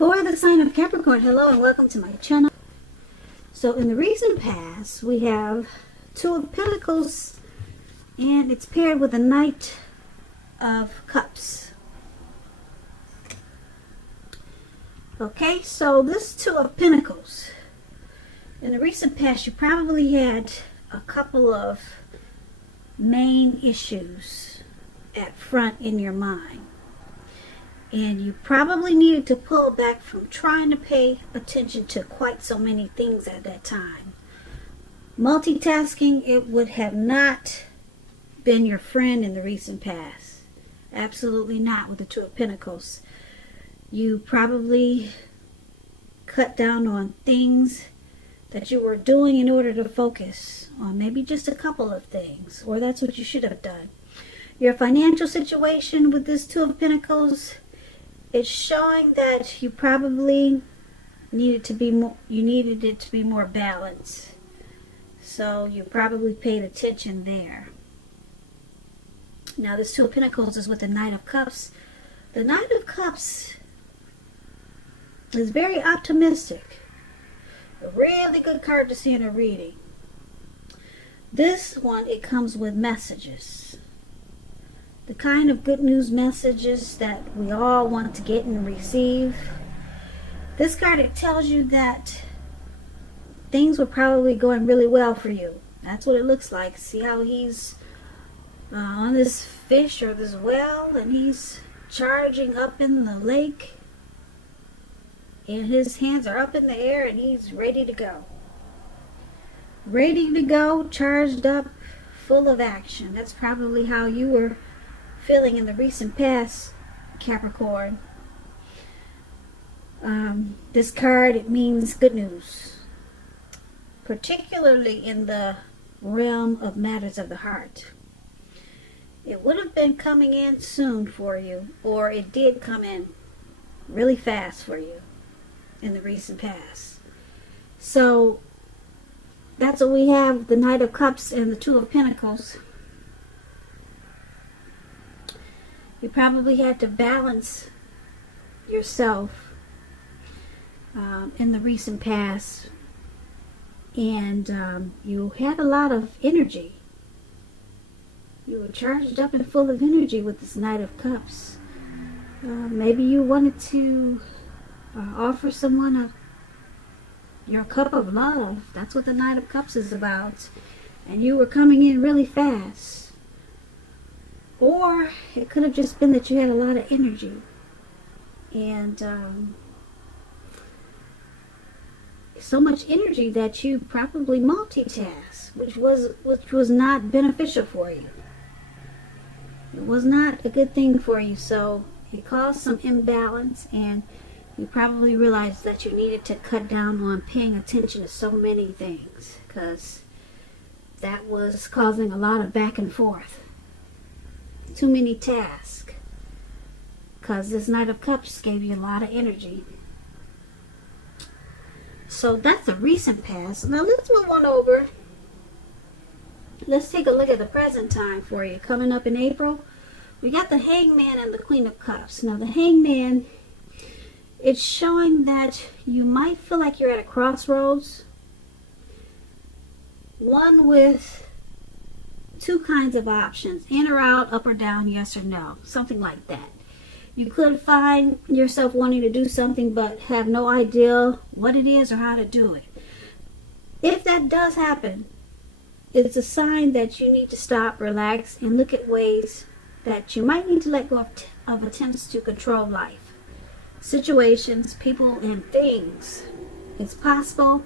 For the sign of Capricorn, hello and welcome to my channel. So in the recent past, we have Two of Pentacles and it's paired with a Knight of Cups. Okay, so this Two of Pentacles, in the recent past, you probably had a couple of main issues at front in your mind. And you probably needed to pull back from trying to pay attention to quite so many things at that time. Multitasking, it would have not been your friend in the recent past. Absolutely not with the Two of Pentacles. You probably cut down on things that you were doing in order to focus on maybe just a couple of things, or that's what you should have done. Your financial situation with this Two of Pentacles, it's showing that you probably needed to be more, you needed it to be more balanced. So you probably paid attention there. Now this Two of Pentacles is with the Knight of Cups. The Knight of Cups is very optimistic. A really good card to see in a reading. This one, it comes with messages. The kind of good news messages that we all want to get and receive. This card, it tells you that things were probably going really well for you. That's what it looks like. See how he's on this fish or this well, and he's charging up in the lake, and his hands are up in the air and he's ready to go. Ready to go, charged up, full of action. That's probably how you were feeling in the recent past, Capricorn. This card, it means good news, particularly in the realm of matters of the heart. It would have been coming in soon for you, or it did come in really fast for you in the recent past. So that's what we have, the Knight of Cups and the Two of Pentacles. You probably had to balance yourself in the recent past, and you had a lot of energy. You were charged up and full of energy with this Knight of Cups. Maybe you wanted to offer someone your cup of love. That's what the Knight of Cups is about. And you were coming in really fast. Or it could have just been that you had a lot of energy. And so much energy that you probably multitasked, which was not beneficial for you. It was not a good thing for you. So it caused some imbalance, and you probably realized that you needed to cut down on paying attention to so many things, because that was causing a lot of back and forth. Too many tasks, because this Knight of Cups gave you a lot of energy. So that's the recent past. Now let's move on over. Let's take a look at the present time for you. Coming up in April, we got the Hangman and the Queen of Cups. Now the Hangman, it's showing that you might feel like you're at a crossroads. One with two kinds of options: in or out, up or down, yes or no, something like that. You could find yourself wanting to do something but have no idea what it is or how to do it. If that does happen, it's a sign that you need to stop, relax, and look at ways that you might need to let go of attempts to control life, situations, people, and things. It's possible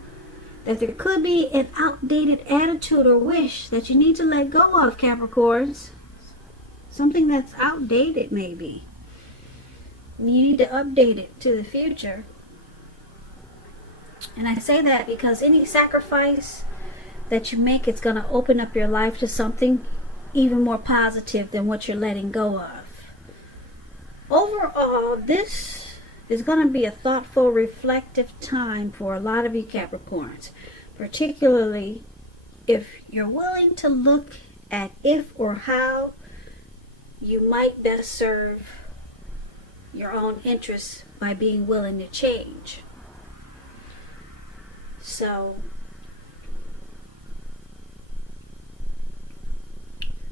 that there could be an outdated attitude or wish that you need to let go of, Capricorns. Something that's outdated, maybe. You need to update it to the future. And I say that because any sacrifice that you make, it's going to open up your life to something even more positive than what you're letting go of. Overall, this is going to be a thoughtful, reflective time for a lot of you Capricorns, particularly if you're willing to look at if or how you might best serve your own interests by being willing to change. So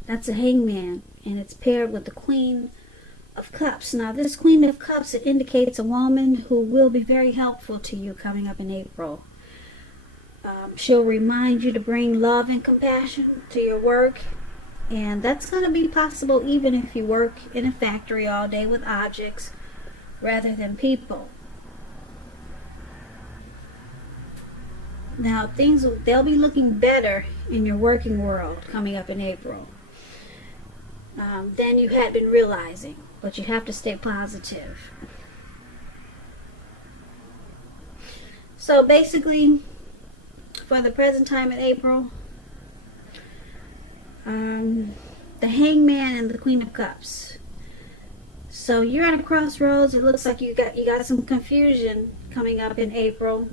that's a hangman, and it's paired with the Queen of Cups. Now this Queen of Cups, it indicates a woman who will be very helpful to you coming up in April. She'll remind you to bring love and compassion to your work, and that's going to be possible even if you work in a factory all day with objects rather than people. Now they'll be looking better in your working world coming up in April than you had been realizing, but you have to stay positive. So basically, for the present time in April, the Hangman and the Queen of Cups. So you're at a crossroads. It looks like you got some confusion coming up in April.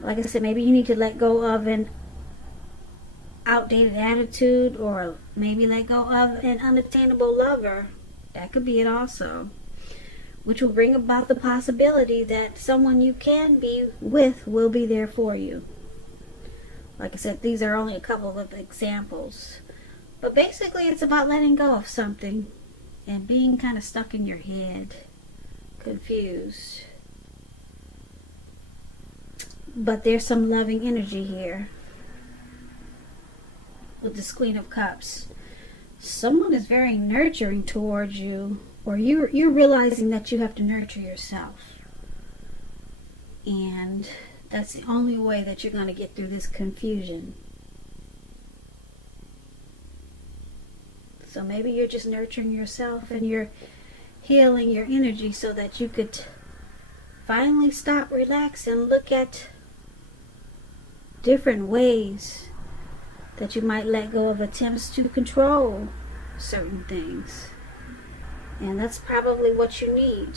Like I said, maybe you need to let go of an outdated attitude, or maybe let go of an unattainable lover. That could be it also, which will bring about the possibility that someone you can be with will be there for you. Like I said, these are only a couple of examples, but basically it's about letting go of something and being kind of stuck in your head, confused. But there's some loving energy here with this Queen of Cups. Someone is very nurturing towards you, or you're realizing that you have to nurture yourself, and that's the only way that you're going to get through this confusion. So maybe you're just nurturing yourself and you're healing your energy so that you could finally stop, relax, and look at different ways that you might let go of attempts to control certain things. And that's probably what you need,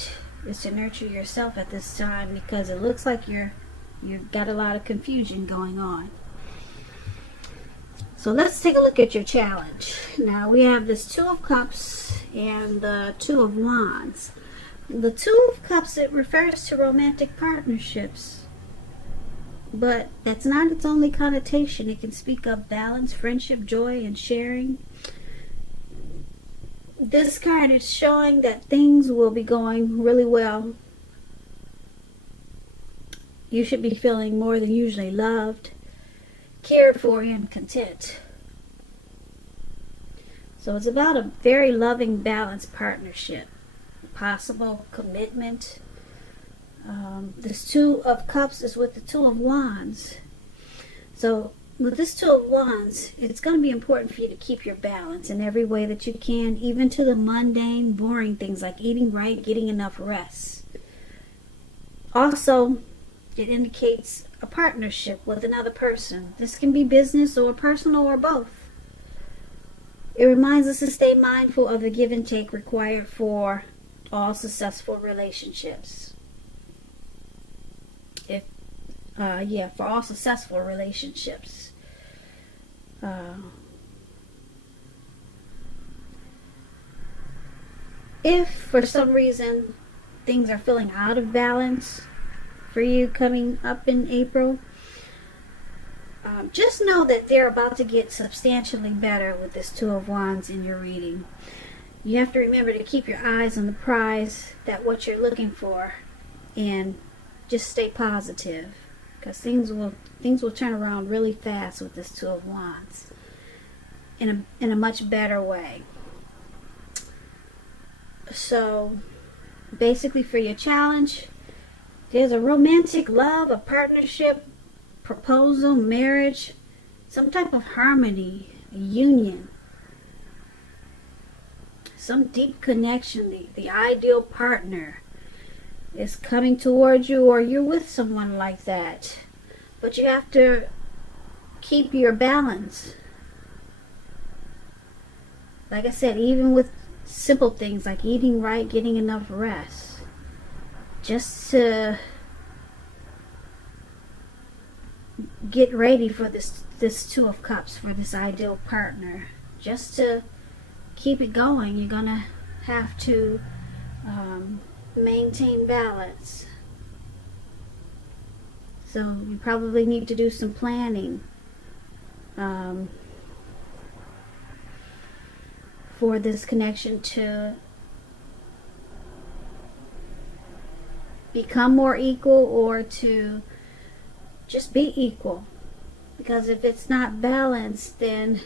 is to nurture yourself at this time, because it looks like you've got a lot of confusion going on. So let's take a look at your challenge. Now we have this Two of Cups and the Two of Wands. The Two of Cups, it refers to romantic partnerships, but that's not its only connotation. It can speak of balance, friendship, joy, and sharing. This card is showing that things will be going really well. You should be feeling more than usually loved, cared for, and content. So it's about a very loving, balanced partnership, possible commitment. This Two of Cups is with the Two of Wands. So with this Two of Wands, it's going to be important for you to keep your balance in every way that you can, even to the mundane, boring things like eating right, getting enough rest. Also, it indicates a partnership with another person. This can be business or personal or both. It reminds us to stay mindful of the give and take required for all successful relationships. For all successful relationships. If for some reason things are feeling out of balance for you coming up in April, just know that they're about to get substantially better with this Two of Wands in your reading. You have to remember to keep your eyes on the prize, that what you're looking for, and just stay positive, because things will turn around really fast with this Two of Wands in a much better way. So basically, for your challenge, there's a romantic love, a partnership, proposal, marriage, some type of harmony, a union, some deep connection. The ideal partner is coming towards you, or you're with someone like that. But you have to keep your balance. Like I said, even with simple things like eating right, getting enough rest, just to get ready for this Two of Cups, for this ideal partner. Just to keep it going, you're gonna have to maintain balance. So you probably need to do some planning for this connection to become more equal, or to just be equal. Because if it's not balanced, then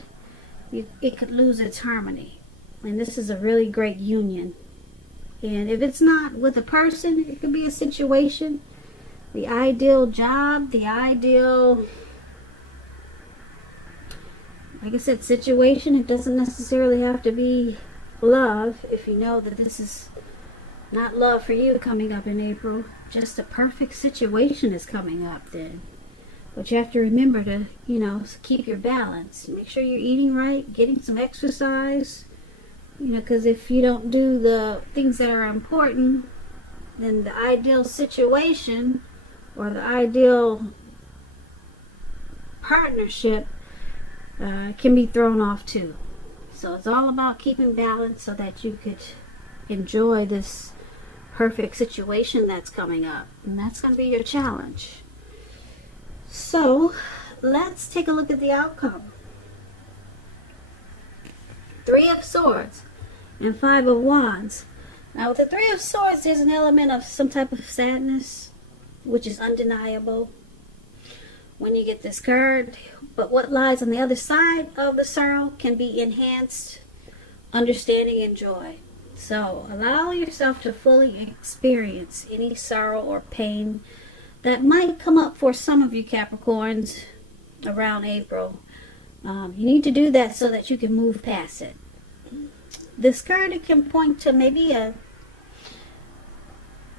it could lose its harmony. And this is a really great union. And if it's not with a person, it could be a situation, the ideal job, the ideal, like I said, situation. It doesn't necessarily have to be love. If you know that this is not love for you coming up in April, just a perfect situation is coming up then. But you have to remember to, keep your balance. Make sure you're eating right, getting some exercise. Because if you don't do the things that are important, then the ideal situation or the ideal partnership can be thrown off too. So it's all about keeping balance so that you could enjoy this perfect situation that's coming up. And that's going to be your challenge. So let's take a look at the outcome. 3 of Swords and 5 of Wands. Now with the 3 of Swords, there's an element of some type of sadness, which is undeniable when you get this card. But what lies on the other side of the sorrow can be enhanced understanding and joy. So allow yourself to fully experience any sorrow or pain that might come up for some of you Capricorns around April. You need to do that so that you can move past it. This card, it can point to maybe a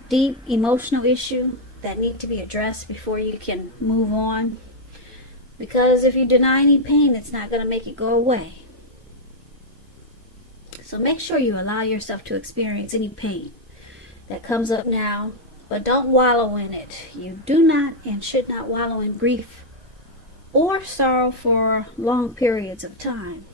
deep emotional issue that need to be addressed before you can move on. Because if you deny any pain, it's not going to make it go away. So make sure you allow yourself to experience any pain that comes up now, but don't wallow in it. You do not and should not wallow in grief or sorrow for long periods of time.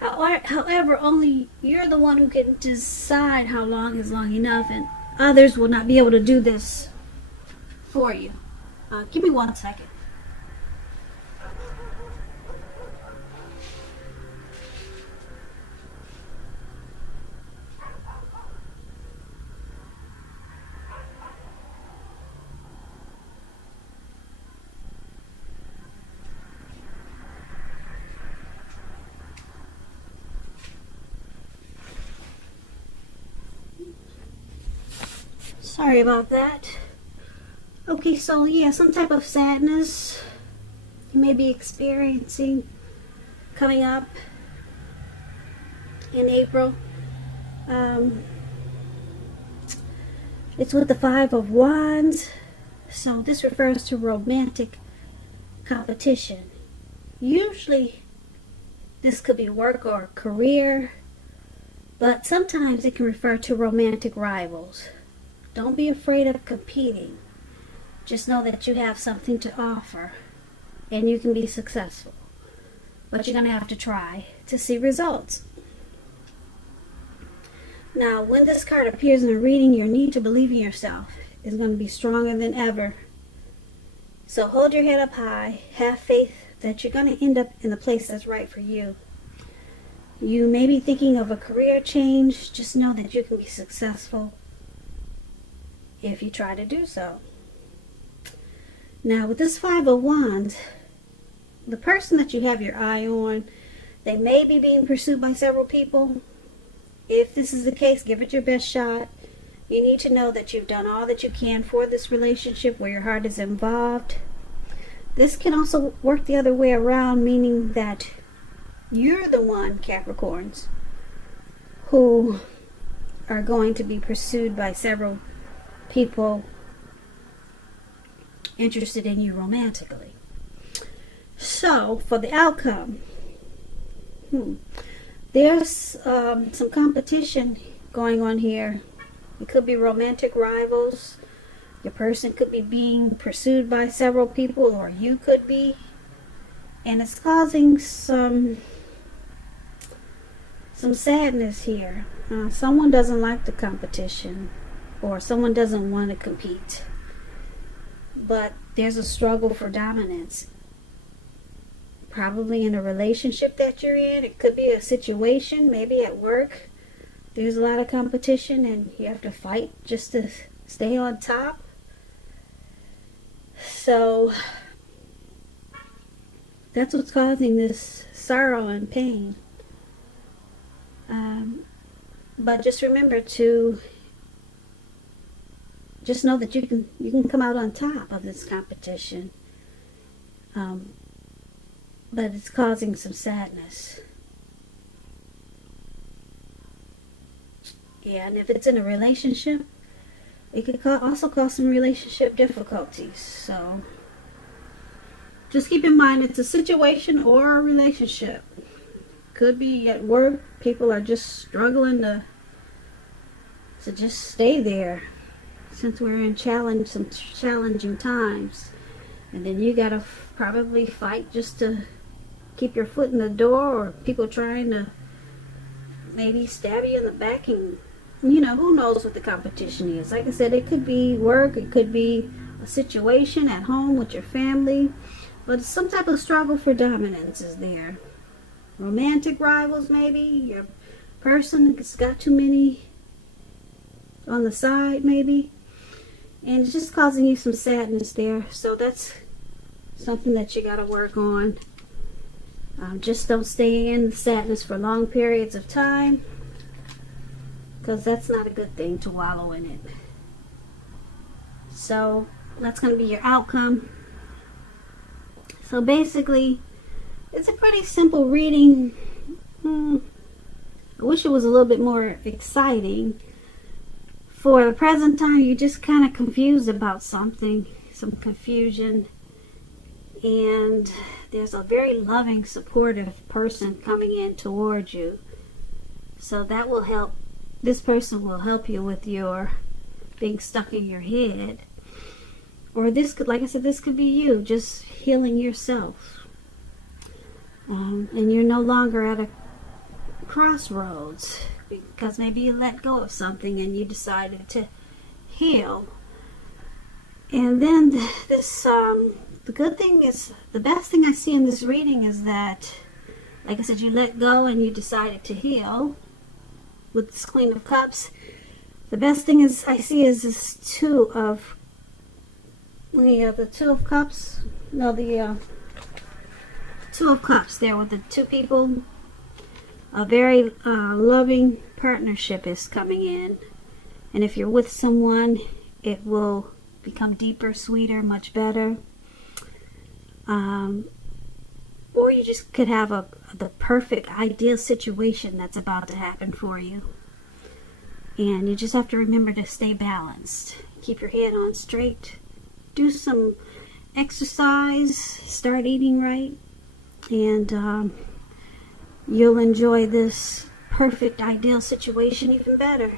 However, only you're the one who can decide how long is long enough, and others will not be able to do this for you. Give me 1 second. Sorry about that. Okay, so yeah, some type of sadness you may be experiencing coming up in April. It's with the 5 of Wands. So this refers to romantic competition. Usually this could be work or career, but sometimes it can refer to romantic rivals. Don't be afraid of competing. Just know that you have something to offer and you can be successful. But you're going to have to try to see results. Now, when this card appears in a reading, your need to believe in yourself is going to be stronger than ever. So hold your head up high. Have faith that you're going to end up in the place that's right for you. You may be thinking of a career change. Just know that you can be successful if you try to do so. Now with this 5 of Wands, the person that you have your eye on, they may be being pursued by several people. If this is the case, give it your best shot. You need to know that you've done all that you can for this relationship where your heart is involved. This can also work the other way around, meaning that you're the one, Capricorns, who are going to be pursued by several people interested in you romantically. So for the outcome, there's some competition going on here. It could be romantic rivals. Your person could be being pursued by several people, or you could be, and it's causing some sadness here. Someone doesn't like the competition. or someone doesn't want to compete, but there's a struggle for dominance. Probably in a relationship that you're in. It could be a situation, maybe at work. There's a lot of competition and you have to fight just to stay on top. So that's what's causing this sorrow and pain. But just remember to just know that you can come out on top of this competition. But it's causing some sadness. Yeah, and if it's in a relationship, it could also cause some relationship difficulties. So just keep in mind it's a situation or a relationship. Could be at work. People are just struggling to just stay there since we're in some challenging times. And then you gotta probably fight just to keep your foot in the door, or people trying to maybe stab you in the back, and who knows what the competition is. Like I said, it could be work, it could be a situation at home with your family, but some type of struggle for dominance is there. Romantic rivals, maybe your person has got too many on the side, maybe, and it's just causing you some sadness there. So that's something that you got to work on. Just don't stay in the sadness for long periods of time, because that's not a good thing to wallow in it. So that's going to be your outcome. So basically, it's a pretty simple reading. I wish it was a little bit more exciting. For the present time, you're just kind of confused about something, some confusion. And there's a very loving, supportive person coming in towards you. So that will help. This person will help you with your being stuck in your head. Or this could, like I said, this could be you just healing yourself. And you're no longer at a crossroads because maybe you let go of something and you decided to heal. And then this, the good thing is, the best thing I see in this reading is that, like I said, you let go and you decided to heal with this Queen of Cups. The best thing is I see is this Two of Cups. No, the Two of Cups there with the two people. A very loving partnership is coming in. And if you're with someone, it will become deeper, sweeter, much better. Or you just could have the perfect, ideal situation that's about to happen for you. And you just have to remember to stay balanced. Keep your head on straight. Do some exercise. Start eating right. And you'll enjoy this perfect, ideal situation even better.